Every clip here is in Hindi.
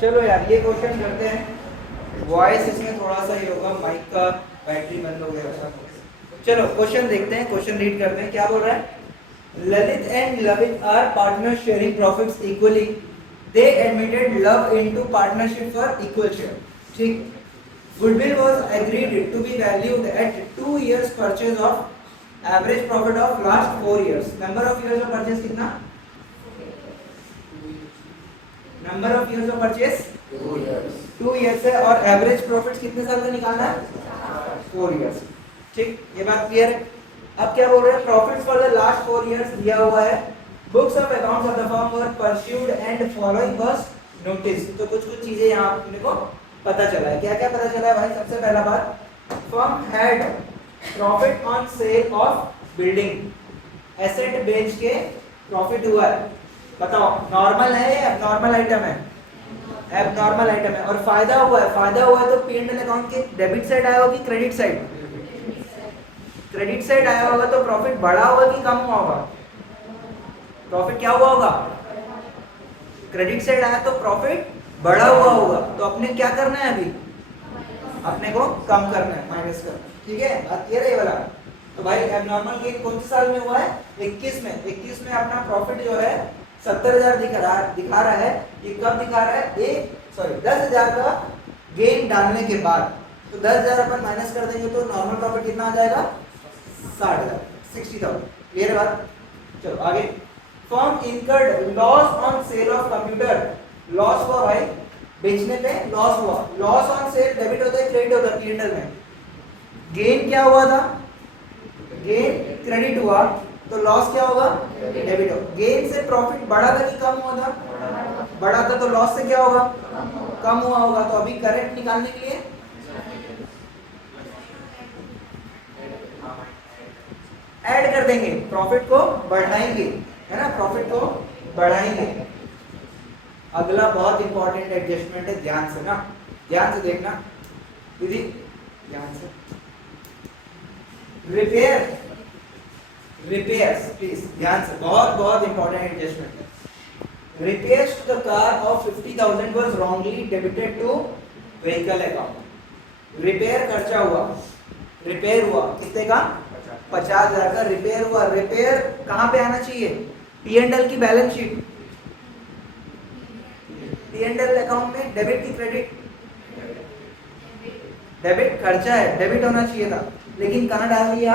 चलो यार ये क्वेश्चन करते हैं। वॉइस इसमें थोड़ा सा ही होगा, माइक का बैटरी बंद हो गया ऐसा। चलो क्वेश्चन देखते हैं, क्वेश्चन रीड करते हैं। क्या बोल रहा है? Lalit and Lavit are partner sharing profits equally. They admitted Lav into partnership for equal share. ठीक। Goodwill was agreed to be valued at 2 years purchase of average profit of last 4 years। Number of years of purchase कितना? Number of years of purchase 2 years है, और एवरेज प्रॉफिट कितने साल का निकालना है? 4 years। ठीक, ये बात क्लियर है। अब क्या बोल रहे हैं? Profits for the last 4 years दिया हुआ है। Books of accounts of the firm were pursued and following was notice. तो कुछ कुछ चीजें यहाँ अपने को पता चला है। क्या क्या पता चला है भाई? सबसे पहला बात, firm had profit on sale of building. Asset बेच के प्रॉफिट हुआ है। बताओ नॉर्मल है या एबनॉर्मल आइटम है? एबनॉर्मल आइटम है। और फायदा हुआ है, फायदा हुआ है तो पी&एल अकाउंट के डेबिट साइड आया होगा कि क्रेडिट साइड? क्रेडिट साइड आया होगा तो प्रॉफिट बढ़ा होगा कि कम हुआ होगा? प्रॉफिट क्या हुआ होगा? क्रेडिट साइड आया तो प्रॉफिट बढ़ा हुआ होगा। तो अपने क्या करना है अभी? अपने को कम करना है, माइनस करना है। ठीक है, बात क्लियर है ये वाला? तो भाई एबनॉर्मल गेन कौन से साल में हुआ है? 21 में। 21 में अपना प्रॉफिट जो है 70,000 दिखा रहा है। ये कब दिखा रहा है? 10,000 का गेन डालने के बाद। तो 10,000 अपन माइनस कर देंगे तो नॉर्मल प्रॉफिट कितना आ जाएगा? 60,000, 60,000। क्लियर है बात? चलो आगे। Firm incurred loss on sale of computer. Loss हुआ भाई, बेचने पे लॉस हुआ। लॉस ऑन सेल डेबिट होता है क्रेडिट होता है पी&एल में? गेन क्या हुआ था? गेन क्रेडिट हुआ तो लॉस क्या होगा? डेबिट होगा। गेन से प्रॉफिट बढ़ा था कि कम हुआ था? बढ़ा था। तो लॉस से क्या होगा? कम हुआ होगा। तो अभी करंट निकालने के लिए ऐड कर देंगे, प्रॉफिट को बढ़ाएंगे, है ना? प्रॉफिट को बढ़ाएंगे। अगला बहुत इंपॉर्टेंट एडजस्टमेंट है, ध्यान से ना, ध्यान से देखना दीदी, ध्यान से। रिपेयर्स प्लीज ध्यान से, बहुत बहुत इंपॉर्टेंट एडजस्टमेंट है। Repairs to the car of 50,000 was wrongly debited to vehicle account. Repair खर्चा हुआ, रिपेयर हुआ कितने का? 50,000 का रिपेयर हुआ। रिपेयर कहां पे आना चाहिए? पी&एल की बैलेंस शीट, पी&एल अकाउंट में डेबिट की क्रेडिट? डेबिट खर्चा है, डेबिट होना चाहिए था, लेकिन कहां डाल दिया?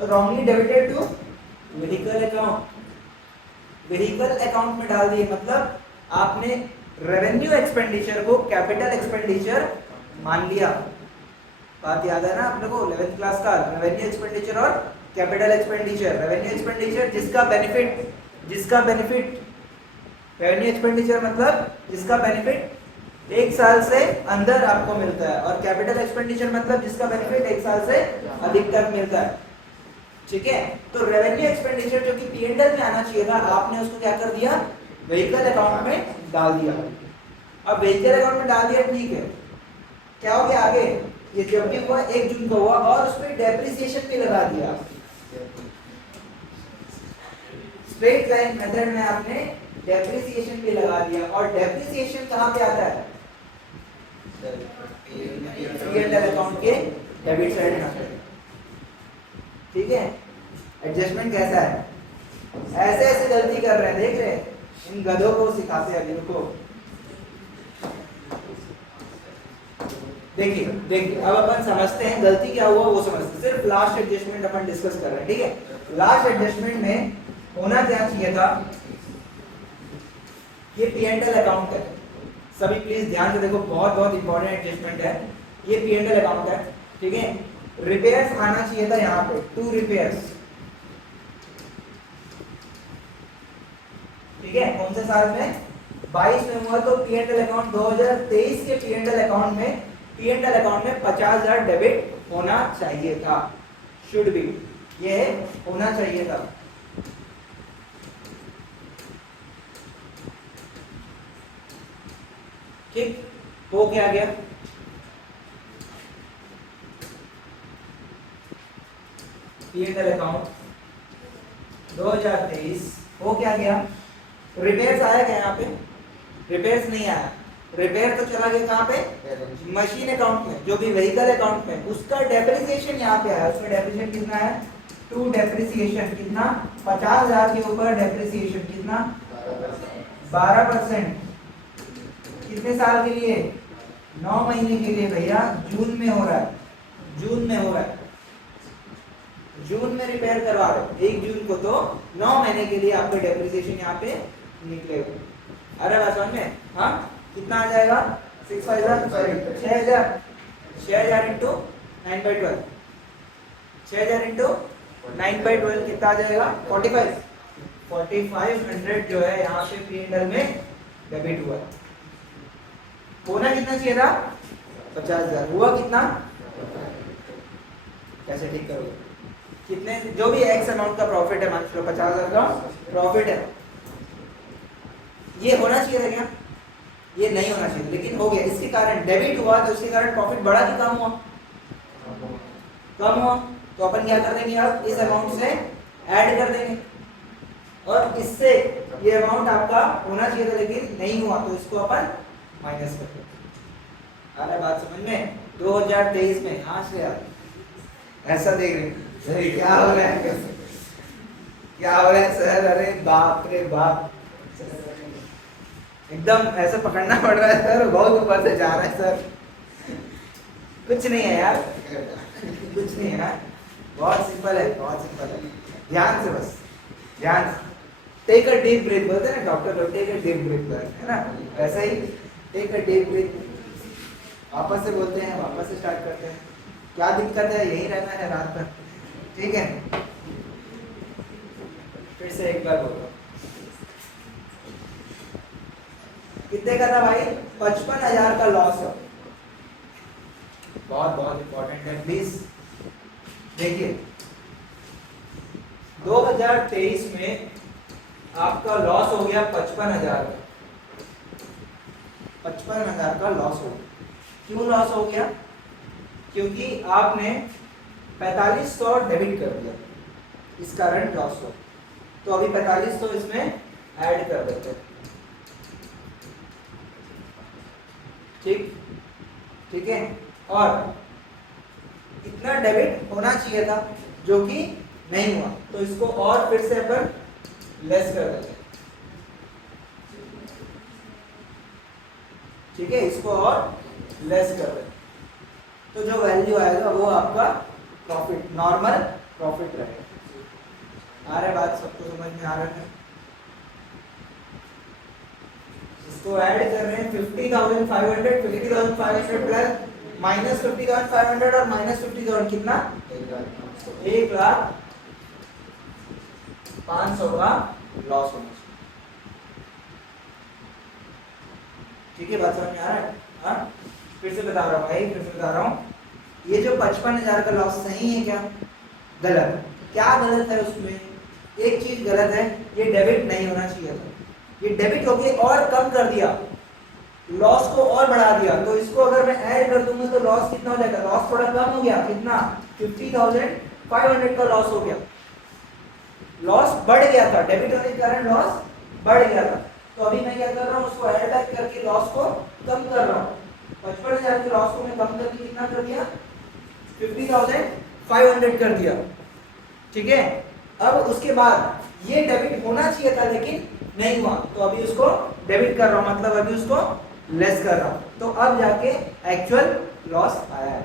Wrongly debited to vehicle account. Vehicle account में डाल दिए, मतलब आपने रेवेन्यू एक्सपेंडिचर को कैपिटल एक्सपेंडिचर मान लिया। बात याद है ना आप लोगों को 11th क्लास का? रेवेन्यू एक्सपेंडिचर और कैपिटल एक्सपेंडिचर। रेवेन्यू एक्सपेंडिचर जिसका बेनिफिट रेवेन्यू एक्सपेंडिचर मतलब जिसका बेनिफिट 1 साल से अंदर आपको मिलता है, और कैपिटल एक्सपेंडिचर मतलब जिसका बेनिफिट 1 साल से अधिक तक मिलता है। ठीक है, तो रेवेन्यू एक्सपेंडिचर जो कि पी&एल में आना चाहिए था, आपने उसको क्या कर दिया? व्हीकल अकाउंट में डाल दिया। अब व्हीकल अकाउंट में डाल दिया, ठीक है, क्या हो गया आगे? ये जब भी हुआ 1 जून को हुआ, और उस पर डेप्रिसिएशन भी लगा दिया। स्ट्रेट लाइन मेथड में आपने डेप्रिसिएशन भी लगा दिया। और डेप्रिसिएशन कहां पे आता है? पी&एल अकाउंट के डेबिट साइड में आता है। ठीक है, एडजस्टमेंट कैसा है? ऐसे ऐसे गलती कर रहे हैं, देख रहे हैं? इन गधों को सिखाते हैं अभी को। देखिए देखिए, अब अपन समझते हैं गलती क्या हुआ वो समझते हैं। सिर्फ लास्ट एडजस्टमेंट अपन डिस्कस कर रहे हैं। ठीक है, लास्ट एडजस्टमेंट में होना क्या चाहिए था? ये पी&एल अकाउंट है, सभी प्लीज ध्यान से देखो, बहुत बहुत इंपॉर्टेंट एडजस्टमेंट है। ये पी&एल अकाउंट है, ठीक है। रिपेयर्स आना चाहिए था यहाँ पे, 2 रिपेयर्स। ठीक है, कौन से साल में? 22 में हुआ। तो पी&एल अकाउंट 2023 के पी&एल अकाउंट में 50,000 डेबिट होना चाहिए था। शुड बी, ये होना चाहिए था। ठीक, हो क्या गया? पी&एल अकाउंट 2023 हो क्या गया? रिपेयर्स आया क्या यहाँ पे? रिपेयर्स नहीं आया। रिपेयर तो चला गया कहाँ पे, मशीन अकाउंट में, जो भी व्हीकल अकाउंट में, उसका डेप्रिसिएशन यहाँ पे आया। उसका डेप्रिसिएशन कितना है, टू डेप्रिसिएशन कितना, 50,000 के ऊपर डेप्रिसिएशन कितना, 12%। कितने साल के लिए, 9 महीने के लिए भैया, जून में हो रहा है, जून में हो रहा है, जून में रिपेयर करवा रहे हो 1 जून को, तो 9 महीने के लिए आपका डेप्रिसिएशन यहाँ पे निकलेगा। अरे बात समझ में, हाँ कितना आ जाएगा, 6,000 6,000 इंटू 9/12, 6,000 इंटू 9/12 कितना आ जाएगा, 4500 जो है यहाँ पे P&L में डेबिट हुआ। होना कितना चाहिए था, 50,000, हुआ कितना, कैसे ठीक करोगे, कितने, जो भी एक्स अमाउंट का प्रॉफिट है, मान लो 50,000 का प्रॉफिट है, ये होना चाहिए था क्या, ये नहीं होना चाहिए, लेकिन हो गया। इसके कारण डेबिट हुआ, तो इसके कारण प्रॉफिट बढ़ा कि कम हुआ, कम हुआ, तो अपन क्या कर देंगे, अब इस अमाउंट से ऐड कर देंगे, और इससे ये अमाउंट आपका होना चाहिए था लेकिन नहीं हुआ, तो इसको अपन माइनस कर देंगे। अरे बात समझ में, 2023 में यहाँ से यार ऐसा देख रहे क्या हो रहा है, क्या हो रहा है सर, अरे बाप रे बाप, एकदम ऐसे पकड़ना पड़ रहा है सर, बहुत ऊपर से जा रहा है सर, कुछ नहीं है यार, कुछ नहीं है यार, बहुत सिंपल है, बहुत सिंपल है, ध्यान से, बस ध्यान से, टेक अ डीप ब्रीथ, बोलते हैं ना डॉक्टर लोग, टेक अ डीप ब्रीथ, है ना, वैसा ही टेक अ डीप ब्रीथ, वापस से बोलते हैं, वापस से स्टार्ट करते हैं, क्या दिक्कत है, यही रहना है रात भर, ठीक है, फिर से एक बार बोलो, कितने का था भाई, 55,000 का लॉस है, बहुत बहुत इंपॉर्टेंट है, प्लीज देखिए, 2023 में आपका लॉस हो गया 55,000 का, 55,000 का लॉस हो गया। क्यों लॉस हो गया, क्योंकि आपने 4500 डेबिट कर दिया, इस कारण लॉस हो, तो अभी 4500 इसमें ऐड कर देते हैं, ठीक, ठीक है, और इतना डेबिट होना चाहिए था जो कि नहीं हुआ, तो इसको और फिर से अपन लेस कर देते हैं, ठीक है, इसको और लेस कर देते हैं, तो जो वैल्यू आएगा वो आपका प्रॉफिट, नॉर्मल प्रॉफिट रहेगा। आ रहा है बात, सबको समझ में आ रहा है, इसको ऐड कर रहे हैं, 50,500 प्लस माइनस 50,500 और माइनस 50,000 कितना, 1,05,000 का लॉस होना चाहिए, ठीक है, बात समझ में आ रहा है, हाँ फिर से बता रहा हूँ भाई, फिर से बता रहा हूँ, ये जो 55,000 का लॉस सही है क्या, गलत, क्या गलत है उसमें, एक चीज गलत है, ये डेबिट नहीं होना चाहिए था, ये डेबिट होके और कम कर दिया, लॉस को और बढ़ा दिया, तो इसको अगर मैं ऐड कर दूंगा तो लॉस कितना हो जाएगा, लॉस थोड़ा कम हो गया, कितना, 50,500 का लॉस हो गया, लॉस बढ़ गया था, डेबिट होने के कारण लॉस बढ़ गया था, तो अभी मैं क्या कर रहा हूँ, उसको ऐड बैक करके लॉस को कम कर रहा हूँ, 55,000 के लॉस को मैं कम करके कितना कर दिया, 50,500 कर दिया, ठीक है, अब उसके बाद ये डेबिट होना चाहिए था लेकिन नहीं हुआ, तो अभी उसको डेबिट कर रहा हूं, मतलब अभी उसको लेस कर रहा हूं, तो अब जाके एक्चुअल लॉस आया है,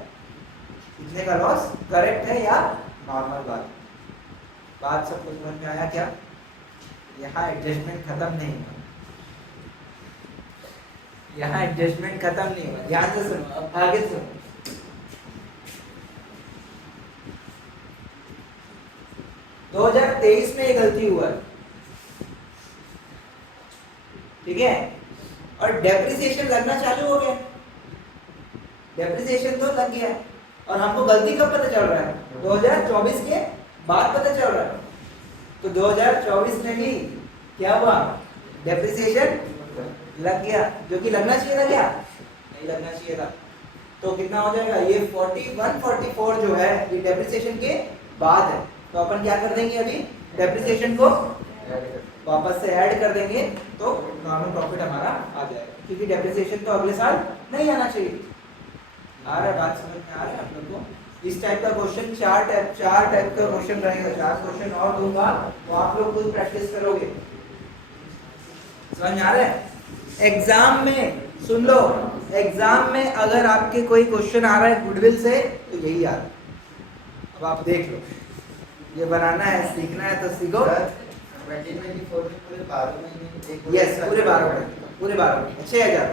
कितने का लॉस, करेक्ट है या नॉर्मल बात सबको समझ में आया क्या, यहाँ एडजस्टमेंट खत्म नहीं हुआ, यहाँ एडजस्टमेंट खत्म नहीं हुआ, ध्यान से सुनो, अब आगे सुनो, दो 2023 में ये गलती हुआ है, ठीक है, और डेप्रिसिएशन लगना चालू हो गया, डेप्रिसिएशन तो लग गया, और हमको गलती कब पता चल रहा है, 2024 के बाद पता चल रहा है, तो 2024 में ही क्या हुआ, डेप्रिसिएशन लग गया, जो कि लगना चाहिए था क्या, नहीं लगना चाहिए था, तो कितना हो जाएगा, ये 4144 जो है ये डेप्रिसिएशन के बाद है, तो अपन क्या कर देंगे, अभी डेप्रिसिएशन को वापस से ऐड कर देंगे, तो नॉर्मल प्रॉफिट हमारा आ जाएगा। क्योंकि डेप्रिसिएशन तो अगले साल नहीं आना चाहिए। आ रहा है बात समझ में, आ रहा है आप लोग को? इस टाइप का क्वेश्चन चार टाइप का क्वेश्चन रहेगा, 4 क्वेश्चन और दूंगा तो आप लोग खुद प्रैक्टिस करोगे। समझ में आ रहा है? एग्जाम में सुन लो, एग्जाम में अगर आपके कोई क्वेश्चन आ रहा है गुडविल से तो यही आ रहा है। अब आप देख लो, ये बनाना है, सीखना है तो सीखो। 2024 में पूरे 12 महीने, यस पूरे 12 महीने, पूरे 12 महीने 6000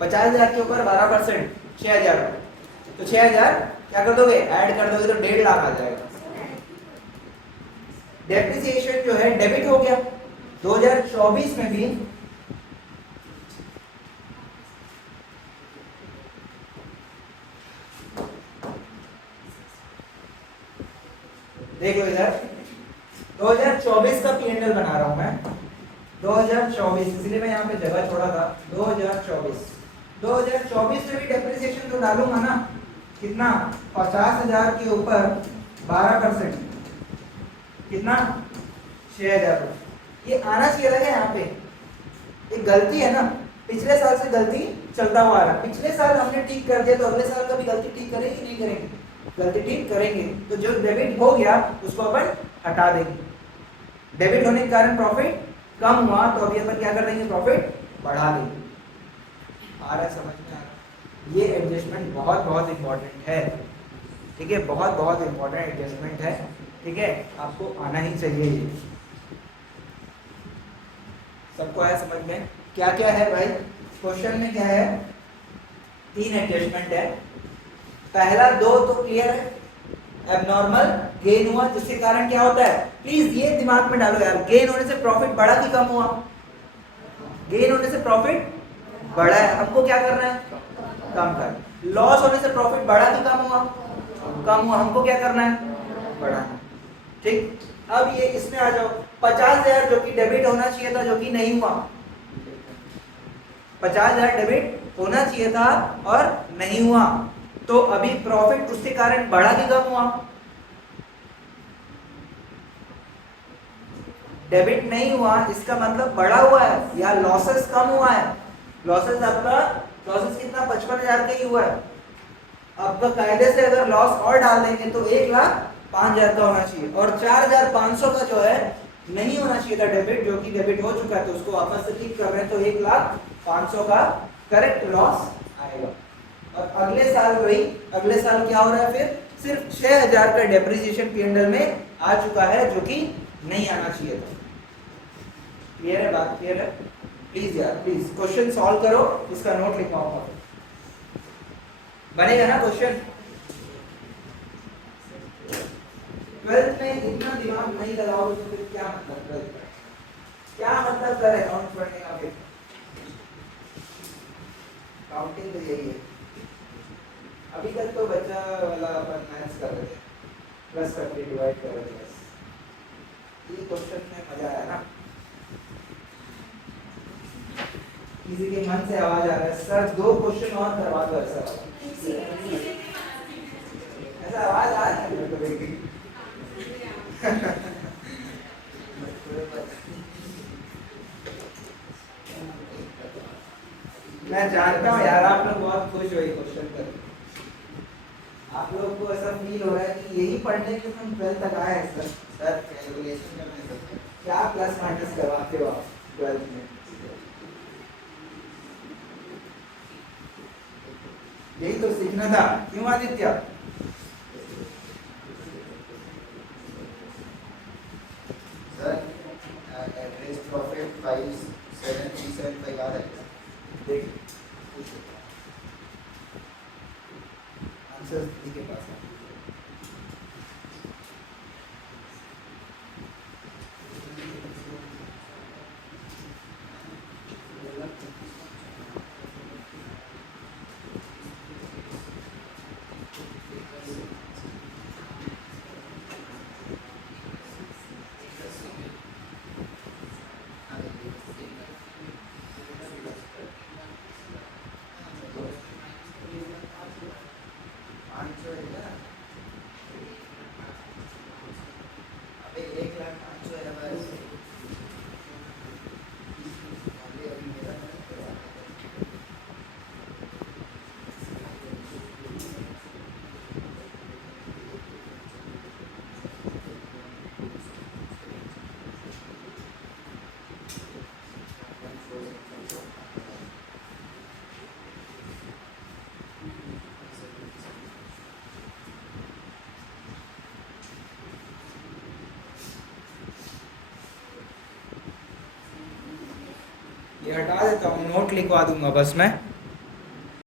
50,000 के ऊपर 12%, 6000। तो 6000 क्या कर दोगे, ऐड कर दोगे तो 1.5 लाख आ जाएगा। डेप्रिसिएशन जो है डेबिट हो गया 2024 में भी। देख लो इधर 2024 का P&L बना रहा हूं मैं, 2024, इसलिए मैं यहाँ पे जगह छोड़ा था। 2024 में भी डेप्रिसिएशन तो डालूंगा ना, कितना, 50,000 के ऊपर 12%, कितना, 6,000। ये आना चाहिए था क्या यहाँ पे? एक गलती है ना, पिछले साल से गलती चलता हुआ आ रहा है। पिछले साल हमने ठीक कर दिया तो अगले साल का भी गलती ठीक करेंगे नहीं करेंगे? गलती ठीक करेंगे। तो जो डेबिट हो गया उसको अपन हटा देंगे। डेबिट होने के कारण प्रॉफिट कम हुआ तो अभी अपन क्या कर देंगे, प्रॉफिट बढ़ा देंगे। आ रहा है समझ में? आ रहा है? ये एडजस्टमेंट बहुत बहुत इंपॉर्टेंट है, ठीक है, बहुत बहुत इंपॉर्टेंट एडजस्टमेंट है, ठीक है, आपको आना ही चाहिए। ये सबको आया समझ में? क्या क्या है भाई क्वेश्चन में? क्या है, 3 एडजस्टमेंट है। पहला 2 तो क्लियर है, एबनॉर्मल गेन हुआ जिसके कारण क्या होता है, प्लीज ये दिमाग में डालो यार, गेन होने से प्रॉफिट बढ़ा कि कम हुआ? गेन होने से प्रॉफिट बढ़ा है, हमको क्या करना है, कम करना। लॉस होने से प्रॉफिट बढ़ा कि कम हुआ? कम हुआ, हमको क्या करना है, बढ़ाना। ठीक, अब ये इसमें आ जाओ, 50,000 जो कि डेबिट होना चाहिए था, जो कि नहीं हुआ। 50,000 डेबिट होना चाहिए था और नहीं हुआ, तो अभी प्रॉफिट उसके कारण बढ़ा कि कम हुआ? डेबिट नहीं हुआ इसका मतलब बढ़ा हुआ है या लॉसेस कम हुआ है? लॉसेस आपका, लॉसेस कितना, 55,000 का ही हुआ है। आपका कायदे से अगर लॉस और डाल देंगे तो 1,05,000 का होना चाहिए, और 4,500 का जो है नहीं होना चाहिए था डेबिट, जो कि डेबिट हो चुका है, तो उसको वापस से ठीक कर रहे हैं, तो 1,05,000 का करेक्ट लॉस आएगा। और अगले साल वही, अगले साल क्या हो रहा है, फिर सिर्फ 6,000 का डेप्रिसिएशन P&L में आ चुका है, जो कि नहीं आना चाहिए था। क्लियर है बात? क्लियर है? प्लीज यार प्लीज क्वेश्चन सॉल्व करो, इसका नोट लिखवाऊंगा, बनेगा ना क्वेश्चन? 12th में इतना दिमाग नहीं लगाओगे तो फिर क्या मतलब 12th का? क्या मतलब कर अकाउंट पढ़ने का? फिर काउंटिंग तो यही है। अभी तक तो बच्चा वाला अपन मैथ्स कर रहे थे, प्लस करके डिवाइड कर रहे थे, बस ये क्वेश्चन में मजा आया ना? किसी के मन से आवाज आ रहा है, सर 2 क्वेश्चन और करवा दो, ऐसा आवाज आ रहा है। मैं जानता हूँ यार आप लोग बहुत खुश हुए क्वेश्चन कर, आप लोग को ऐसा फील हो रहा है कि यही पढ़ने के हम 12th तक आए हैं। सर कैलकुलेशन करने का क्या प्लस माइनस करवाते हो आप 12th में? यही तो सीखना था, क्यों आदित्य? सर एवरेज प्रॉफिट 5,737 आ रहा है। देख आंसर दी के पास है। ये हटा देता हूँ, नोट लिखवा दूंगा बस मैं।